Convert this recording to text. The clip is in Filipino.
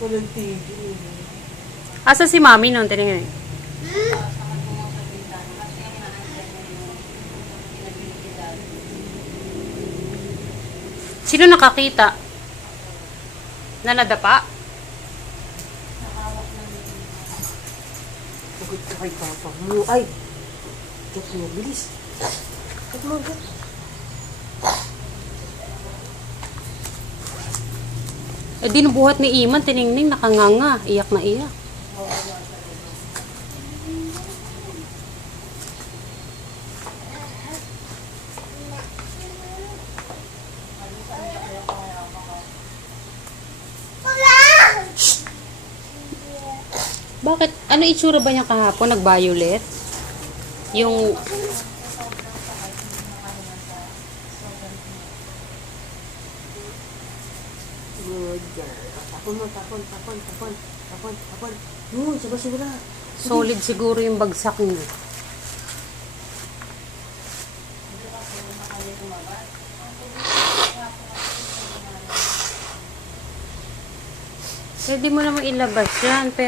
Walang TV. Asa si mami nun? Tinignan. Sino nakakita? Na nadapa? Pagod ka kay papa mo. Ay! Kat mo, bilis. Kat mo, kat. Eh, dinubuhat ni Iman, tiningning, nakanganga. Iyak na iyak. Bakit? Ano itsura ba niya kahapon? Nag-violet? Yung... Good girl. Tapon mo, tapon, tapon, tapon, tapon, tapon. No, sa basura. Solid siguro yung bagsak niya. Pwede mo namang ilabas yan.